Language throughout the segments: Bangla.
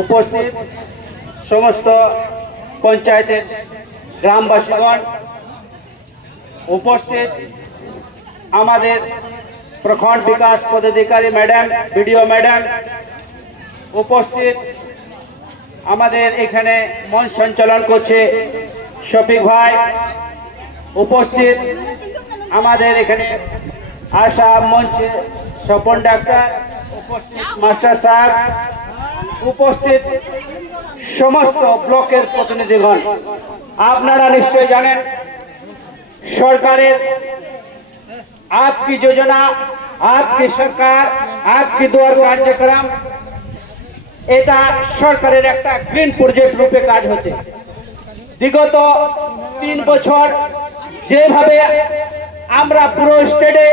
উপস্থিত সমস্ত পঞ্চায়েতের গ্রামবাসীগণ, উপস্থিত আমাদের প্রখণ্ড বিকাশ পদাধিকারী ম্যাডাম, বিডিও ম্যাডাম, উপস্থিত আমাদের এখানে মঞ্চ সঞ্চালন করছে শফিক ভাই, উপস্থিত আমাদের এখানে আশা মঞ্চে স্বপন ডাক্তার, উপস্থিত মাস্টার সাহেব, উপস্থিত সমস্ত ব্লকের প্রতিনিধিগণ। আপনারা নিশ্চয় জানেন সরকারের आपकी योजना, आपकी सरकार, आपकी दुआर कार्यक्रम এটা সরকারের একটা গ্রিন প্রজেক্ট রূপে কাজ হচ্ছে। বিগত 3 বছর যেভাবে আমরা পুরো স্টেটে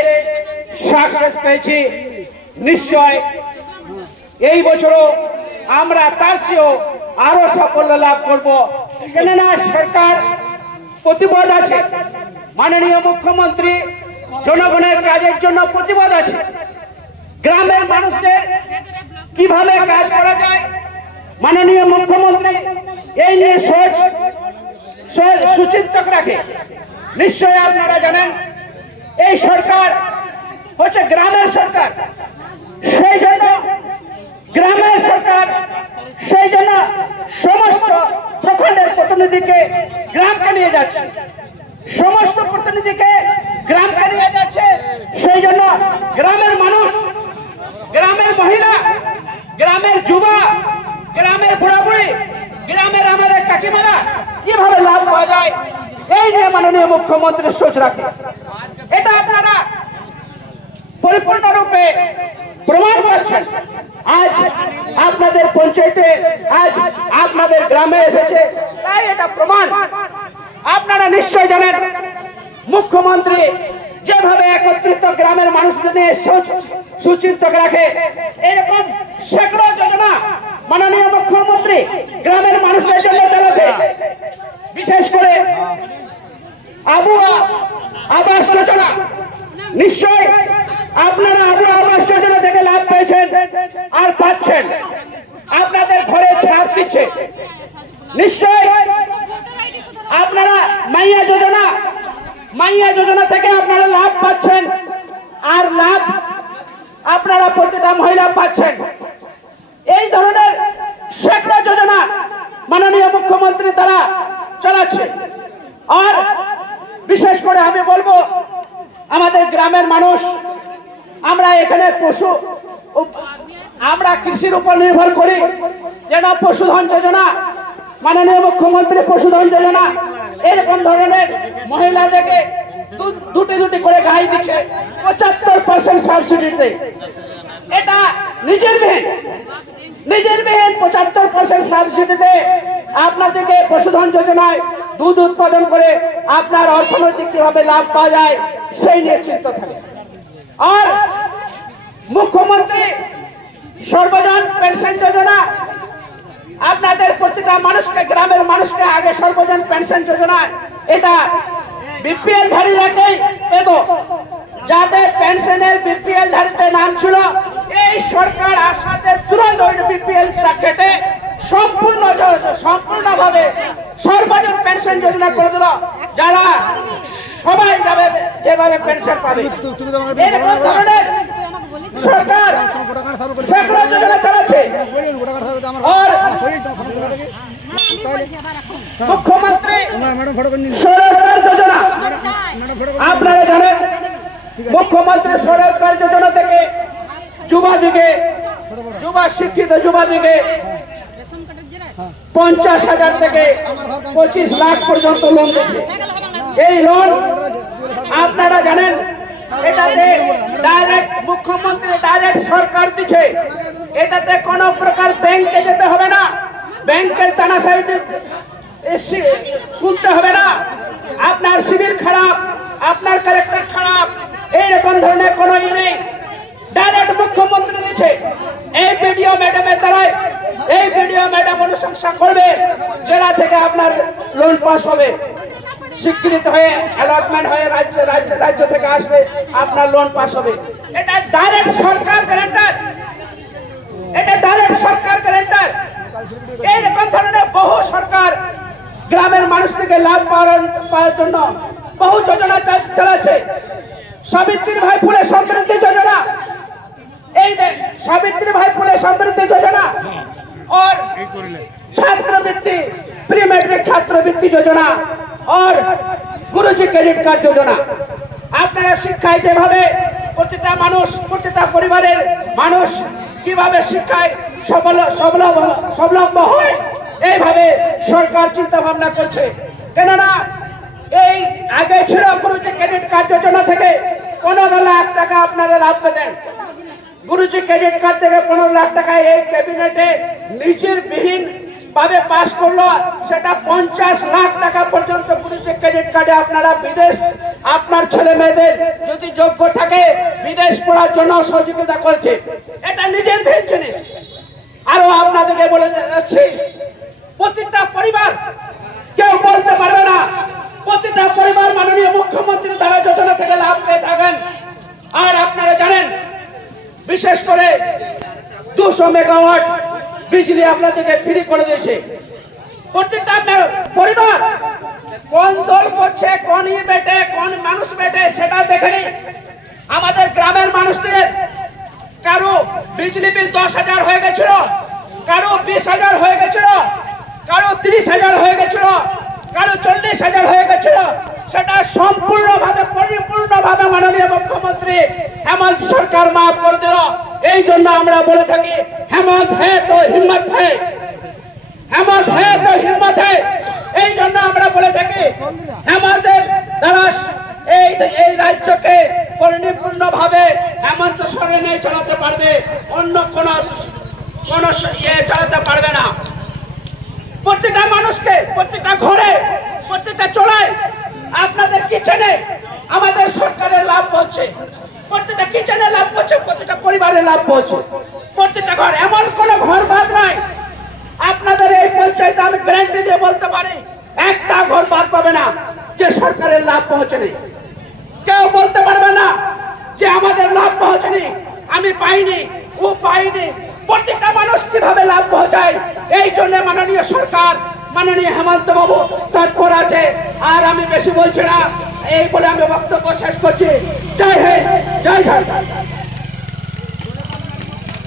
সাকসেস পেয়েছি, নিশ্চয় এই বছরও আমরা তার চেয়েও আরো সাফল্য লাভ করব। কেননা সরকার প্রতিবদ্ধ আছে, মাননীয় মুখ্যমন্ত্রী জনগণের কাজের জন্য প্রতিবদ্ধ আছে। গ্রামের মানুষদের কিভাবে কাজ করা যায়, মাননীয় মুখ্যমন্ত্রী এই নিয়ে সুচিন্তা রাখে। নিশ্চয় আপনারা জানেন এই সরকার হচ্ছে গ্রামের সরকার, সেই জন্য গ্রামের সরকার, সেই জন্য সমস্ত প্রখণ্ডের প্রতিনিধিকে গ্রামকে নিয়ে যাচ্ছে, সমস্ত প্রতিনিধিকে গ্রামকে নিয়ে যাচ্ছে। সেই জন্য গ্রামের মানুষ, গ্রামের মহিলা, গ্রামের যুবা, গ্রামের বুড়াবুড়ি, গ্রামের আমাদের কাকিমারা কিভাবে লাভ পাওয়া যায় এই নিয়ে মাননীয় মুখ্যমন্ত্রী সোচ রাখে। এটা আপনারা পরিপূর্ণরূপে প্রমাণ পাচ্ছেন। আজ আপনাদের পঞ্চায়েতে, আজ আপনাদের গ্রামে এসেছে, তাই এটা প্রমাণ। আপনারা নিশ্চয় জানেন মুখ্যমন্ত্রী যেভাবে একত্রিত গ্রামের মানুষদের নিয়ে সুচিন্তা রাখে, এরকম সেকড়ো যোজনা মাননীয় মুখ্যমন্ত্রী গ্রামের মানুষদের জন্য চালাচ্ছে। বিশেষ করে আবুয়া আবাস যোজনা, নিশ্চয় আপনারা আবুয়া আবাস যোজনা থেকে লাভ পেয়েছেন আর পাচ্ছেন, আপনাদের ঘরে ছাপ দিচ্ছে। নিশ্চয় আপনারা মাইয়া যোজনা থেকে আপনারা লাভ পাচ্ছেন, আর লাভ আপনারা প্রতিটা মহিলা পাচ্ছেন। এই ধরনের সেকড়ো যোজনা মাননীয় মুখ্যমন্ত্রী তারা চালাচ্ছে। আর বিশেষ করে আমি বলবো আমাদের গ্রামের মানুষ, আমরা এখানে আমরা কৃষির উপর নির্ভর করি, যেন পশুধন যোজনা, মাননীয় মুখ্যমন্ত্রী পশুধন যোজনা, এরকম ধরনের মহিলাদেরকে দুটি করে গাই দিচ্ছে 75% সাবসিডিতে। এটা নিজের বিহীন 75% সাবসিডিতে আপনাদেরকে পশুধন যোজনায় দুধ উৎপাদন করে আপনার অর্থনৈতিক কিভাবে লাভ পাওয়া যায় সেই নিয়ে চিন্তা থাকে। আর মুখ্যমন্ত্রী সর্বজন পেনশন যোজনা, আপনাদের প্রতিটা মানুষকে, গ্রামের মানুষকে আগে সর্বজন পেনশন যোজনা, এটা বিপিএল ধারীরাকেই পেত। যাদের পেনশনের বিপিএল ধারীতে নাম ছিল, এই সরকার আসাতে তুরন্ত বিপিএলটা কেটে সম্পূর্ণভাবে সর্বজন পেনশন যোজনা করে দিল, যারা সবাই যাবে যেভাবে পেনশন পাবে। এরকম ধরনের সরকার সেকড়ো যোজনা চালাচ্ছে। আর মুখ্যমন্ত্রী স্বরোজগার যোজনা, আপনারা জানেন মুখ্যমন্ত্রী স্বরোজগার যোজনা থেকে যুবা শিক্ষিত যুবাদিকে 50,000 থেকে 25 লাখ পর্যন্ত লোন দিচ্ছে। এই লোন আপনারা জানেন এটাতে ডাইরেক্ট মুখ্যমন্ত্রী ডাইরেক্ট সরকার দিচ্ছে। এটাতে কোনো প্রকার ব্যাংকে যেতে হবে না, ব্যাংকের তানাশাই শুনতে হবে না। আপনার সিভিল খারাপ, আপনার ক্যারেক্টার খারাপ, এইরকম ধরনের কোনো ই নেই, ডাইরেক্ট মুখ্যমন্ত্রী দিচ্ছে। এই বিডিও ম্যাডামের দ্বারাই, এই বিডিও ম্যাডাম অনুশংসা করবে, জেলা থেকে আপনার লোন পাস হবে, স্বীকৃত হয়ে অ্যালটমেন্ট হয়ে রাজ্য থেকে আসবে, আপনার লোন পাস হবে। এটা ডাইরেক্ট সরকার গ্যারান্টার, এটা ডাইরেক্ট সরকার গ্যারান্টার। এইরকম ধরনের বহু সরকার গ্রামের মানুষ থেকে লাভ পাওয়ার জন্য বহু যোজনা চালাচ্ছে। সাবিত্রী ভাই ফুলে সমৃদ্ধি যোজনা, এই সাবিত্রী ভাই ফুলে সমৃদ্ধি যোজনা और छात्रवृत्ति प्री मैट्रिक छात्रवृत्ति योजना और गुरुजी क्रेडिट कार्ड योजना। আপনারা শিক্ষায় যেভাবে প্রতিটা মানুষ প্রতিটা পরিবারের মানুষ কিভাবে শিক্ষায় স্বাবলম্বী হয় এইভাবে সরকার চিন্তা ভাবনা করছে। কেননা এই আগে ছিল গুরুজি ক্রেডিট কার্ড যোজনা থেকে 15 লাখ টাকা আপনারা লাভ পেতেন। গুরুজি ক্রেডিট কার্ড থেকে 15 লাখ টাকা এই ক্যাবিনেটে নিজের বিহীন ভাবে পাস করলো, সেটা 50 লাখ টাকা পর্যন্ত গুরুজি ক্রেডিট কার্ডে আপনারা বিদেশ আপনার ছেলে মেয়েদের যদি যোগ্য থাকে বিদেশ পড়ার জন্য সহযোগিতা করছে। এটা নিজের বিহীন জিনিস। আরো আপনাদেরকে বলে যাচ্ছি, প্রতিটা পরিবার কেউ বলতে পারবে না প্রতিটা পরিবার মাননীয় মুখ্যমন্ত্রী দ্বারা যোজনা থেকে লাভ পেয়ে থাকেন। আর আপনারা জানেন বিশেষ করে 200 মেগাওয়াট বিজলি আপনাদেরকে ফ্রি করে দিয়েছে। প্রত্যেকটা পরিবার কোন দল করছে, কোন বেটে কোন মানুষ বেটে সেটা দেখেনি। আমাদের গ্রামের মানুষদের কারো বিজলি বিল 10,000 হয়ে গেছিল, কারো 20,000 হয়ে গেছিল, কারো 30,000 হয়ে গেছিল, কারো 40,000 হয়ে গেছিল। সেটা সম্পূর্ণভাবে পরিপূর্ণভাবে মাননীয় মুখ্যমন্ত্রী হেমন্ত সরকার মাফ করে দিল। এই জন্য আমরা বলে থাকি হেমন্ত হে তো হিম্মত হে, হেমন্ত হে তো হিম্মত হে। এই জন্য আমরা বলে থাকি হেমন্তের দ্বারা এই রাজ্যকে পরিপূর্ণভাবে হেমন্ত সরকার নিয়ে চালাতে পারবে, অন্য কোন চালাতে পারবে না। প্রত্যেকটা মানুষকে প্রত্যেকটা ঘরে প্রত্যেকটা চলায় আপনাদের কিচেনে আমাদের সরকারের লাভ পৌঁছে, প্রত্যেকটা কিচেনে লাভ পৌঁছে, প্রত্যেকটা পরিবারের লাভ পৌঁছে, প্রত্যেকটা ঘর। এমন কোন ঘর বাদ নাই আপনাদের এই পঞ্চায়েতে আমি গ্যারান্টি দিয়ে বলতে পারি একটা ঘর বাদ পাবে না যে সরকারের লাভ পৌঁছেনি। কেউ বলতে পারবে না যে আমাদের লাভ পৌঁছেনি, আমি পাইনি, ও পাইনি। প্রত্যেকটা মানুষ কিভাবে লাভ পৌঁছায় এই জন্য মাননীয় সরকার মাননীয় হেমন্ত বাবু তৎপর আছে। আর আমি বেশি বলছি না, এই বলে আমি বক্তব্য শেষ করছি। জয় হিন্দ, জয় ঝাড়খণ্ড।